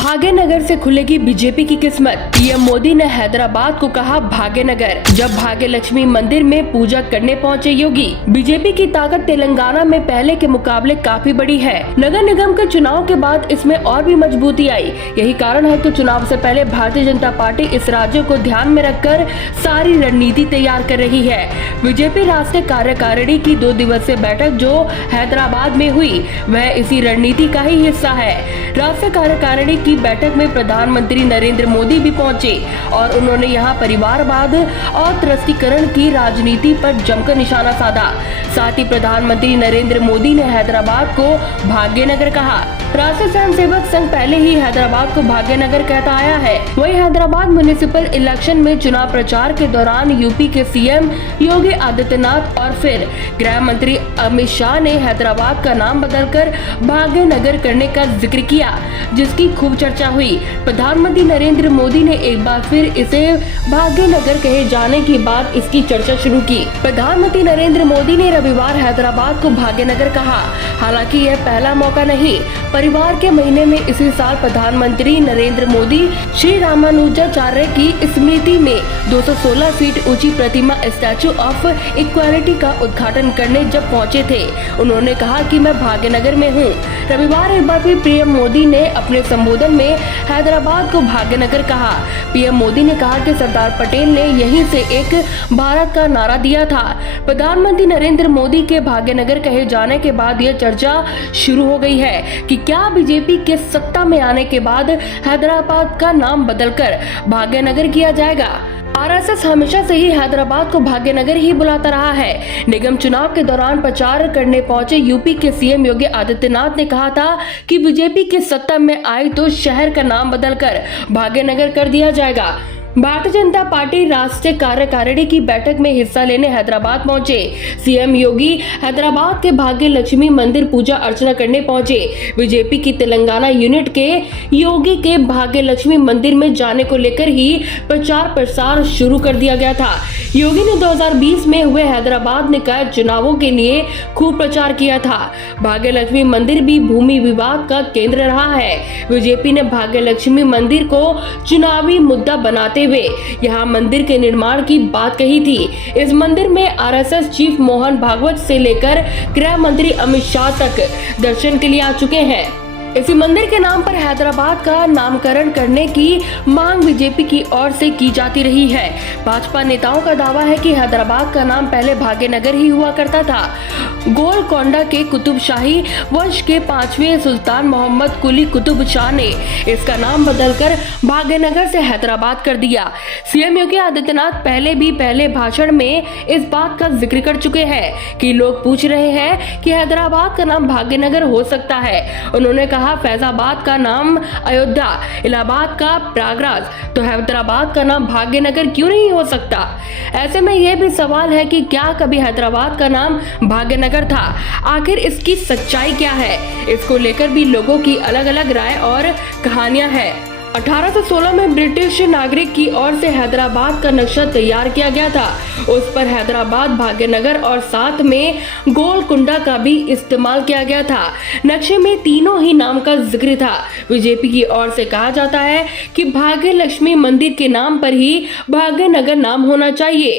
भाग्यनगर से खुलेगी बीजेपी की किस्मत। पीएम मोदी ने हैदराबाद को कहा भाग्यनगर। जब भाग्य लक्ष्मी मंदिर में पूजा करने पहुंचे योगी। बीजेपी की ताकत तेलंगाना में पहले के मुकाबले काफी बड़ी है। नगर निगम के चुनाव के बाद इसमें और भी मजबूती आई। यही कारण है कि चुनाव से पहले भारतीय जनता पार्टी इस राज्य को ध्यान में रखकर सारी रणनीति तैयार कर रही है। बीजेपी राष्ट्रीय कार्यकारिणी की 2 दिवसीय बैठक जो हैदराबाद में हुई वह इसी रणनीति का ही हिस्सा है। राष्ट्रीय कार्यकारिणी की बैठक में प्रधानमंत्री नरेंद्र मोदी भी पहुंचे और उन्होंने यहां परिवारवाद और तुष्टीकरण की राजनीति पर जमकर निशाना साधा। साथ ही प्रधानमंत्री नरेंद्र मोदी ने हैदराबाद को भाग्यनगर कहा। राष्ट्रीय स्वयंसेवक संघ पहले ही हैदराबाद को भाग्यनगर कहता आया है। वहीं हैदराबाद म्युनिसिपल इलेक्शन में चुनाव प्रचार के दौरान यूपी के सीएम योगी आदित्यनाथ और फिर गृह मंत्री अमित शाह ने हैदराबाद का नाम बदलकर भाग्यनगर करने का जिक्र किया, जिसकी खूब चर्चा हुई। प्रधानमंत्री नरेंद्र मोदी ने एक बार फिर इसे भाग्यनगर कहे जाने के बाद इसकी चर्चा शुरू की। प्रधानमंत्री नरेंद्र मोदी ने रविवार हैदराबाद को भाग्यनगर कहा। हालांकि यह पहला मौका नहीं। परिवार के महीने में इसी साल प्रधानमंत्री नरेंद्र मोदी श्री रामानुजाचार्य की स्मृति में 216 फीट ऊंची प्रतिमा स्टैचू ऑफ इक्वालिटी का उद्घाटन करने जब पहुंचे थे, उन्होंने कहा कि मैं भाग्यनगर में हूं। रविवार एक बार फिर पीएम मोदी ने अपने संबोधन में हैदराबाद को भाग्यनगर कहा। पीएम मोदी ने कहा कि सरदार पटेल ने यहीं से एक भारत का नारा दिया था। प्रधानमंत्री नरेंद्र मोदी के भाग्यनगर कहे जाने के बाद यह चर्चा शुरू हो गई है कि क्या बीजेपी के सत्ता में आने के बाद हैदराबाद का नाम बदलकर भाग्यनगर किया जाएगा। आरएसएस हमेशा से ही हैदराबाद को भाग्यनगर ही बुलाता रहा है। निगम चुनाव के दौरान प्रचार करने पहुंचे यूपी के सीएम योगी आदित्यनाथ ने कहा था कि बीजेपी की सत्ता में आई तो शहर का नाम बदलकर भाग्यनगर कर दिया जाएगा। भारतीय जनता पार्टी राष्ट्रीय कार्यकारिणी की बैठक में हिस्सा लेने हैदराबाद पहुंचे। सीएम योगी हैदराबाद के भाग्य लक्ष्मी मंदिर पूजा अर्चना करने पहुंचे। बीजेपी की तेलंगाना यूनिट के योगी के भाग्य लक्ष्मी मंदिर में जाने को लेकर ही प्रचार प्रसार शुरू कर दिया गया था। योगी ने 2020 में हुए हैदराबाद निकाय चुनावों के लिए खूब प्रचार किया था। भाग्य लक्ष्मी मंदिर भी भूमि विवाद का केंद्र रहा है। बीजेपी ने भाग्य लक्ष्मी मंदिर को चुनावी मुद्दा बनाते हुए यहाँ मंदिर के निर्माण की बात कही थी। इस मंदिर में आरएसएस चीफ मोहन भागवत से लेकर गृह मंत्री अमित शाह तक दर्शन के लिए आ चुके हैं। इसी मंदिर के नाम पर हैदराबाद का नामकरण करने की मांग बीजेपी की ओर से की जाती रही है। भाजपा नेताओं का दावा है कि हैदराबाद का नाम पहले भाग्यनगर ही हुआ करता था। गोलकोंडा के कुतुबशाही वंश के 5वें सुल्तान मोहम्मद कुली कुतुब शाह ने इसका नाम बदलकर भाग्यनगर से हैदराबाद कर दिया। सीएम योगी आदित्यनाथ पहले भाषण में इस बात का जिक्र कर चुके हैं कि लोग पूछ रहे हैं कि हैदराबाद का नाम भाग्यनगर हो सकता है। उन्होंने कहा फैजाबाद का नाम अयोध्या, इलाहाबाद का प्रयागराज, तो हैदराबाद का नाम भाग्यनगर क्यों नहीं हो सकता। ऐसे में यह भी सवाल है कि क्या कभी हैदराबाद का नाम भाग्यनगर था। आखिर इसकी सच्चाई क्या है, इसको लेकर भी लोगों की अलग अलग राय और कहानियां हैं। 1816 में ब्रिटिश नागरिक की ओर से हैदराबाद का नक्शा तैयार किया गया था। उस पर हैदराबाद, भाग्यनगर और साथ में गोलकुंडा का भी इस्तेमाल किया गया था। नक्शे में तीनों ही नाम का जिक्र था। बीजेपी की ओर से कहा जाता है कि भाग्य लक्ष्मी मंदिर के नाम पर ही भाग्यनगर नाम होना चाहिए।